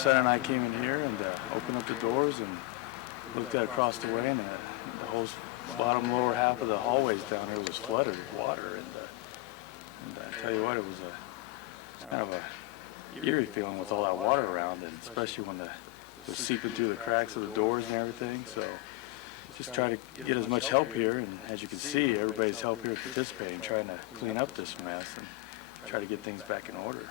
son and I came in here and opened up the doors and looked at across the way, and the whole bottom lower half of the hallways down here was flooded with water. And I tell you what, it was kind of a eerie feeling with all that water around, and especially when it was seeping through the cracks of the doors and everything. So just try to get as much help here, and as you can see, everybody's help here is participating, trying to clean up this mess and try to get things back in order.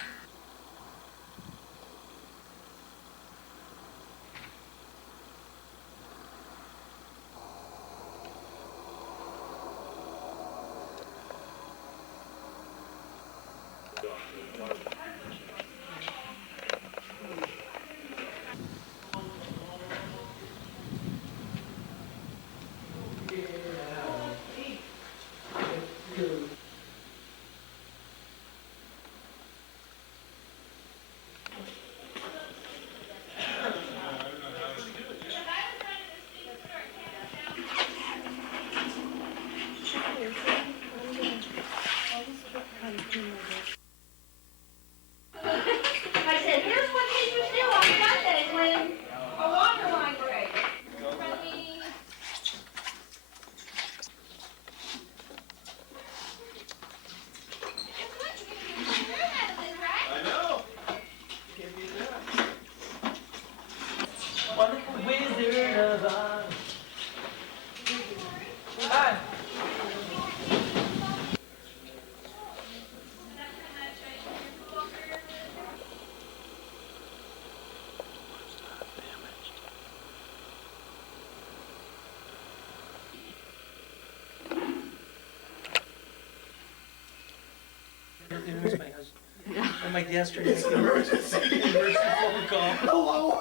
It was my husband. I'm like yesterday, emergency phone call. Hello?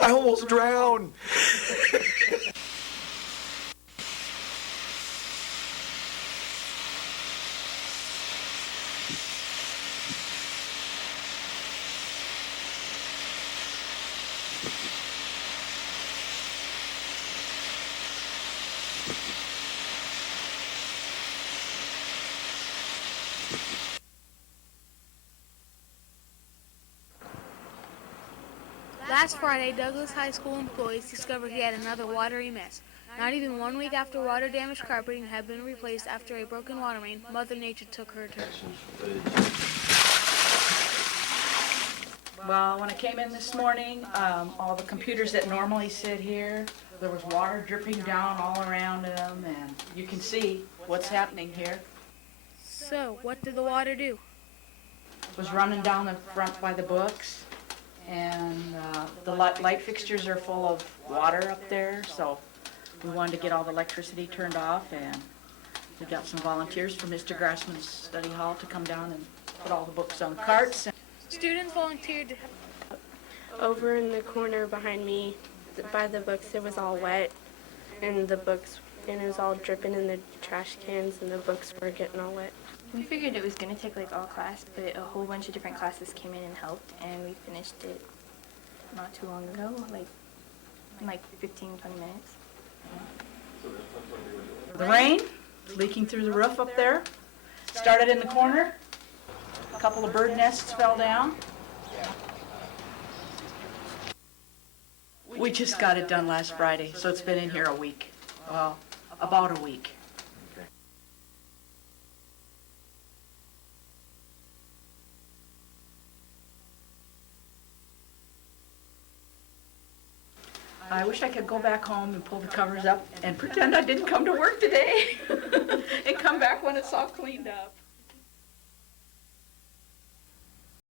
I almost drowned. Last Friday, Douglas High School employees discovered he had another watery mess. Not even 1 week after water-damaged carpeting had been replaced after a broken water main, Mother Nature took her turn. Well, when I came in this morning, all the computers that normally sit here, there was water dripping down all around them, and you can see what's happening here. So, what did the water do? It was running down the front by the books, and the light fixtures are full of water up there, so we wanted to get all the electricity turned off, and we got some volunteers from Mr. Grassman's study hall to come down and put all the books on carts. Students volunteered to help. Over in the corner behind me, by the books, it was all wet, and it was all dripping in the trash cans, and the books were getting all wet. We figured it was going to take like all class, but a whole bunch of different classes came in and helped, and we finished it not too long ago, in 15, 20 minutes. The rain leaking through the roof up there. Started in the corner. A couple of bird nests fell down. We just got it done last Friday, so it's been in here a week. Well, about a week. I wish I could go back home and pull the covers up and pretend I didn't come to work today and come back when it's all cleaned up.